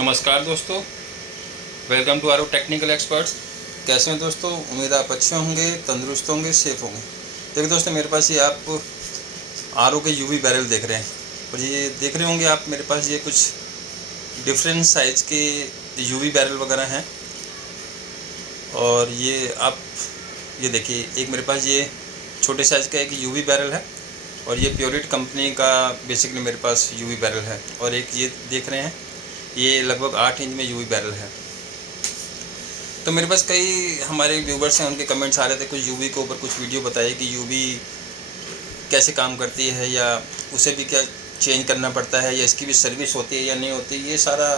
नमस्कार दोस्तों, welcome to our technical experts. कैसे हैं दोस्तों? उम्मीद आप अच्छे होंगे, तंदुरुस्त होंगे, सेफ होंगे। देखिए दोस्तों, मेरे पास ये आप आर के यूवी बैरल देख रहे हैं और ये देख रहे होंगे आप, मेरे पास ये कुछ डिफरेंट साइज़ के यूवी बैरल वगैरह हैं। और ये आप ये देखिए, एक मेरे पास ये छोटे साइज़ का एक यूवी बैरल है और ये प्योरिट कंपनी का बेसिकली मेरे पास यूवी बैरल है। और एक ये देख रहे हैं, ये लगभग 8 इंच में यूवी बैरल है। तो मेरे पास कई हमारे व्यूवर्स हैं, उनके कमेंट्स आ रहे थे कुछ यूवी के ऊपर कुछ वीडियो बताइए कि यूवी कैसे काम करती है, या उसे भी क्या चेंज करना पड़ता है, या इसकी भी सर्विस होती है या नहीं होती। ये सारा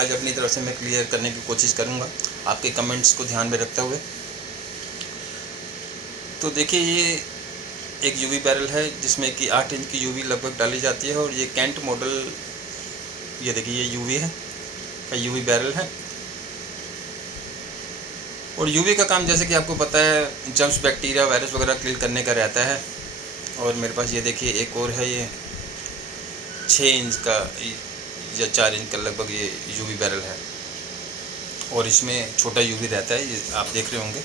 आज अपनी तरफ से मैं क्लियर करने की कोशिश करूँगा, आपके कमेंट्स को ध्यान में रखते हुए। तो देखिए, ये एक यूवी बैरल है जिसमें कि 8 इंच की यूवी लगभग डाली जाती है। और ये कैंट मॉडल, ये देखिए, ये यूवी है का यूवी बैरल है। और यूवी का काम जैसे कि आपको पता है, जर्म्स, बैक्टीरिया, वायरस वगैरह क्लियर करने का रहता है। और मेरे पास ये देखिए एक और है, ये 6 इंच का या 4 इंच का लगभग ये यूवी बैरल है। और इसमें छोटा यूवी रहता है, ये आप देख रहे होंगे।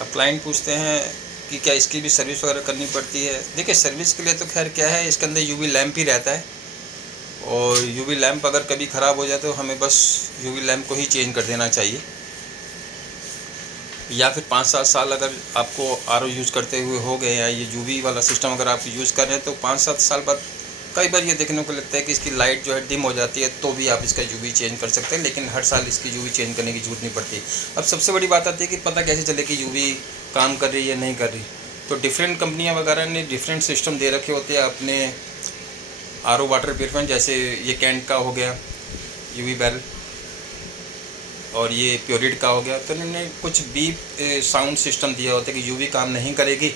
अब क्लाइंट पूछते हैं कि क्या इसकी भी सर्विस वगैरह करनी पड़ती है। देखिए, सर्विस के लिए तो खैर क्या है, इसके अंदर यूवी लैंप ही रहता है। और यूवी लैंप अगर कभी ख़राब हो जाए तो हमें बस यूवी लैंप को ही चेंज कर देना चाहिए। या फिर 5-7 साल अगर आपको आरओ यूज़ करते हुए हो गए, या ये यूवी वाला सिस्टम अगर आप यूज़ कर रहे हैं, तो 5-7 साल बाद कई बार ये देखने को लगता है कि इसकी लाइट जो है डिम हो जाती है, तो भी आप इसका यूवी चेंज कर सकते हैं। लेकिन हर साल इसकी यूवी चेंज करने की जरूरत नहीं पड़ती। अब सबसे बड़ी बात आती है कि पता कैसे चले कि यूवी काम कर रही है या नहीं कर रही। तो डिफरेंट कंपनियां वगैरह ने डिफरेंट सिस्टम दे रखे होते हैं अपने आरओ वाटर प्यूरिफायर। जैसे ये कैंट का हो गया यूवी बैरल, और ये प्योरिट का हो गया। तो इन्होंने कुछ बीप साउंड सिस्टम दिया होता है कि यूवी काम नहीं करेगी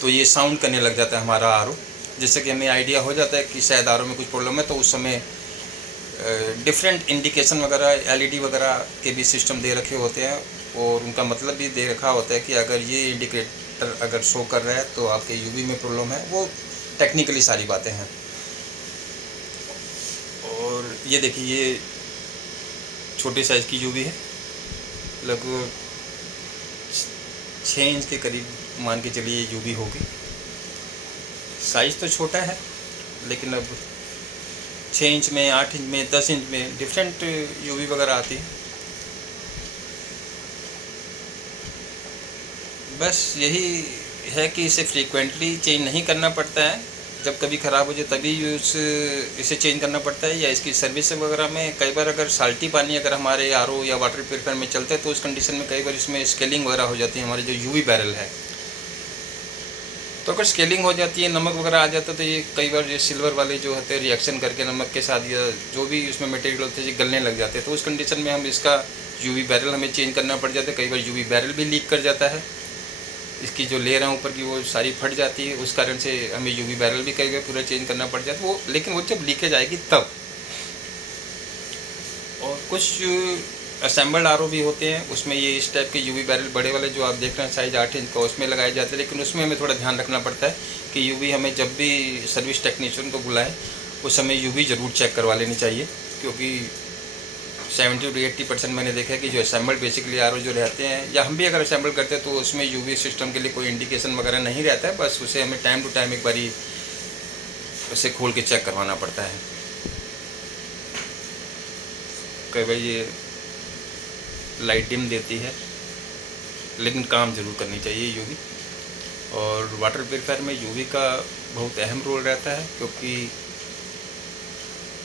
तो ये साउंड करने लग जाता है हमारा आरओ, जिससे कि हमें आइडिया हो जाता है कि शायद आरओ में कुछ प्रॉब्लम है। तो उस समय डिफरेंट इंडिकेशन वगैरह, एलईडी वगैरह के भी सिस्टम दे रखे होते हैं। और उनका मतलब भी दे रखा होता है कि अगर ये इंडिकेटर अगर शो कर रहा है तो आपके यूवी में प्रॉब्लम है। वो टेक्निकली सारी बातें हैं। और ये देखिए, ये छोटे साइज़ की यूवी है, लगभग 6 इंच के करीब मान के चलिए यूवी होगी। साइज़ तो छोटा है, लेकिन अब 6 इंच में, 8 इंच में, 10 इंच में डिफरेंट यूवी वगैरह आती है। बस यही है कि इसे फ्रीक्वेंटली चेंज नहीं करना पड़ता है। जब कभी ख़राब हो जाए तभी इसे चेंज करना पड़ता है। या इसकी सर्विस वगैरह में कई बार अगर साल्टी पानी अगर हमारे आरओ या वाटर प्यूरिफायर में चलता है, तो उस कंडीशन में कई बार इसमें स्केलिंग वगैरह हो जाती है। हमारे जो यूवी बैरल है, तो अगर स्केलिंग हो जाती है, नमक वगैरह आ जाता है, तो ये कई बार ये सिल्वर वाले जो होते हैं रिएक्शन करके नमक के साथ या जो भी उसमें मटेरियल होते हैं ये गलने लग जाते हैं। तो उस कंडीशन में हम इसका यूवी बैरल हमें चेंज करना पड़ जाता है। कई बार यूवी बैरल भी लीक कर जाता है, इसकी जो लेयर है ऊपर की वो सारी फट जाती है। उस कारण से हमें यूवी बैरल भी कई बार पूरा चेंज करना पड़ जाता है। वो लेकिन वो जब लीकेज आएगी तब। और कुछ असेंबल्ड आरओ भी होते हैं, उसमें ये इस टाइप के यूवी बैरल बड़े वाले जो आप देख रहे हैं साइज़ 8 इंच का, उसमें लगाए जाते हैं। लेकिन उसमें हमें थोड़ा ध्यान रखना पड़ता है कि यूवी हमें जब भी सर्विस टेक्नीशियन को बुलाएं उस समय यूवी ज़रूर चेक करवा लेनी चाहिए। क्योंकि 70 to 80% मैंने देखा है कि जो असेंबल्ड बेसिकली आरओ जो रहते हैं, या हम भी अगर असेंबल करते हैं, तो उसमें यूवी सिस्टम के लिए कोई इंडिकेशन वगैरह नहीं रहता है। बस उसे हमें टाइम टू टाइम एक बारी उसे खोल के चेक करवाना पड़ता है। कई बार ये लाइट डिम देती है, लेकिन काम ज़रूर करनी चाहिए यूवी। और वाटर प्यूरिफायर में यूवी का बहुत अहम रोल रहता है, क्योंकि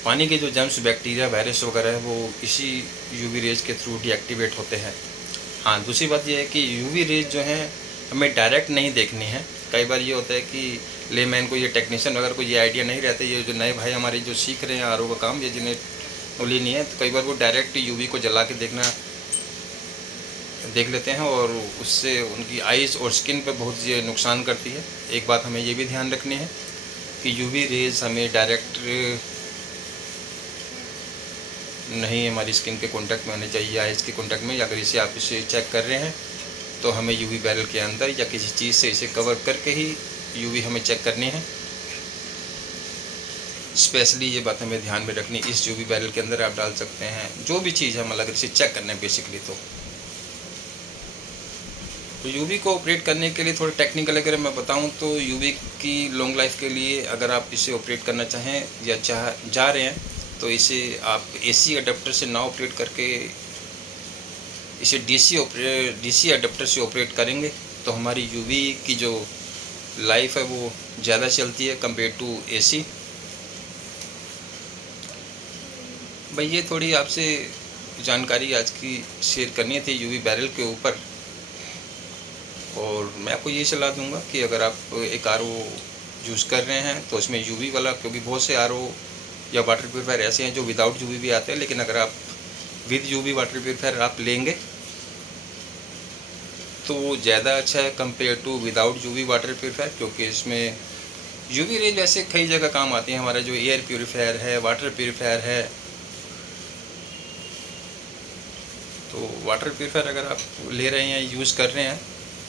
पानी के जो जर्म्स, बैक्टीरिया, वायरस वगैरह है वो इसी यूवी रेज के थ्रू डीएक्टिवेट होते हैं। हाँ, दूसरी बात ये है कि यूवी रेज जो है हमें डायरेक्ट नहीं देखनी है। कई बार ये होता है कि लेमैन को, ये टेक्नीशियन वगैरह को ये आइडिया नहीं रहता। ये जो नए भाई हमारे जो सीख रहे हैं आरओ का काम, ये जिन्हें नॉलेज नहीं है, तो कई बार वो डायरेक्ट यूवी को जला के देख लेते हैं, और उससे उनकी आइज़ और स्किन पर बहुत ये नुकसान करती है। एक बात हमें ये भी ध्यान रखनी है कि यूवी रेज हमें डायरेक्ट नहीं हमारी स्किन के कांटेक्ट में होने चाहिए, आइज़ के कांटेक्ट में। अगर इसे आप इसे चेक कर रहे हैं तो हमें यूवी बैरल के अंदर या किसी चीज़ से इसे कवर करके ही यूवी हमें चेक करनी है। स्पेशली ये बात हमें ध्यान में रखनी, इस यूवी बैरल के अंदर आप डाल सकते हैं जो भी चीज़ हम अगर इसे चेक करना है बेसिकली। तो यूवी को ऑपरेट करने के लिए थोड़ा टेक्निकल अगर मैं बताऊं तो यूवी की लॉन्ग लाइफ के लिए अगर आप इसे ऑपरेट करना चाहें या जा रहे हैं तो इसे आप एसी अडेप्टर से ना ऑपरेट करके इसे डीसी अडेप्टर से ऑपरेट करेंगे तो हमारी यूवी की जो लाइफ है वो ज़्यादा चलती है कंपेयर टू एसी। भाई ये थोड़ी आपसे जानकारी आज की शेयर करनी थी यूवी बैरल के ऊपर। और मैं आपको ये सलाह दूंगा कि अगर आप एक आरओ यूज़ कर रहे हैं तो उसमें यूवी वाला, क्योंकि बहुत से आरओ या वाटर प्यूरीफायर ऐसे हैं जो विदाउट यूवी भी आते हैं, लेकिन अगर आप विद यूवी वाटर प्यूरीफायर आप लेंगे तो ज़्यादा अच्छा है compare to without UV water purifier, क्योंकि इसमें यूवी रेज वैसे कई जगह काम आती है। हमारा जो एयर प्यूरीफायर है, वाटर प्यूरीफायर है, तो वाटर प्यूरीफायर अगर आप ले रहे हैं यूज़ कर रहे हैं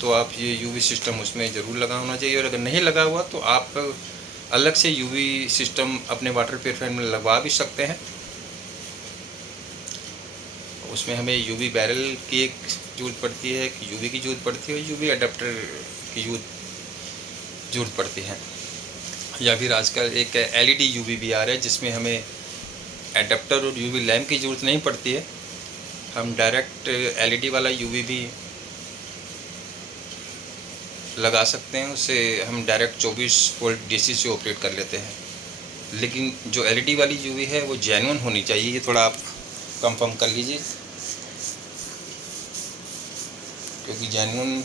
तो आप ये यूवी सिस्टम उसमें ज़रूर लगा होना चाहिए। और अगर नहीं लगा हुआ तो आप अलग से यूवी सिस्टम अपने वाटर प्यूरीफायर में लगवा भी सकते हैं। उसमें हमें यूवी बैरल की एक ज़रूरत पड़ती है, यूवी की ज़रूरत पड़ती है, यूवी अडेप्टर की ज़रूरत पड़ती है। या फिर आजकल एक एलईडी यूवी भी आ रहा है जिसमें हमें अडेप्टर और यूवी लैम्प की ज़रूरत नहीं पड़ती है, हम डायरेक्ट एलईडी वाला यूवी भी लगा सकते हैं। उससे हम डायरेक्ट 24 वोल्ट डीसी से ऑपरेट कर लेते हैं। लेकिन जो एलईडी वाली यूवी है वो जेन्युइन होनी चाहिए, ये थोड़ा आप कंफर्म कर लीजिए, क्योंकि जेन्युइन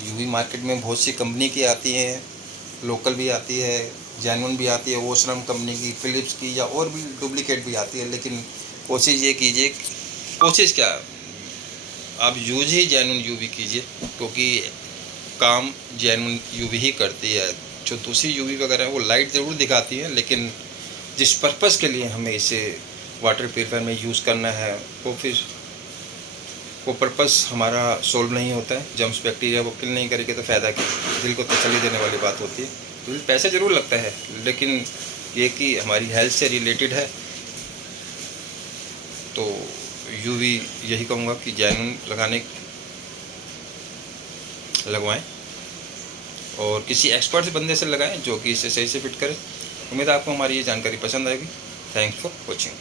यूवी मार्केट में बहुत सी कंपनी की आती हैं, लोकल भी आती है, जेन्युइन भी आती है, ओसरम कंपनी की, फिलिप्स की, या और भी डुप्लीकेट भी आती है। लेकिन कोशिश ये कीजिए, कोशिश क्या, आप यूज ही जेन्युइन यूवी कीजिए, क्योंकि काम जेन्युइन यूवी ही करती है। जो दूसरी यूवी वगैरह है वो लाइट ज़रूर दिखाती है, लेकिन जिस पर्पज़ के लिए हमें इसे वाटर प्यूरीफायर में यूज़ करना है वो पर्पज़ हमारा सोल्व नहीं होता है। जर्म्स बैक्टीरिया वो किल नहीं करेंगे तो फ़ायदा क्या, दिल को तसल्ली देने वाली बात होती है। तो पैसे ज़रूर लगता है, लेकिन ये कि हमारी हेल्थ से रिलेटेड है, तो यूवी यही कहूँगा कि जेन्युइन लगवाएं और किसी एक्सपर्ट से बंदे से लगाएं जो कि इसे सही से फिट करे। उम्मीद है आपको हमारी ये जानकारी पसंद आएगी। Thanks for watching.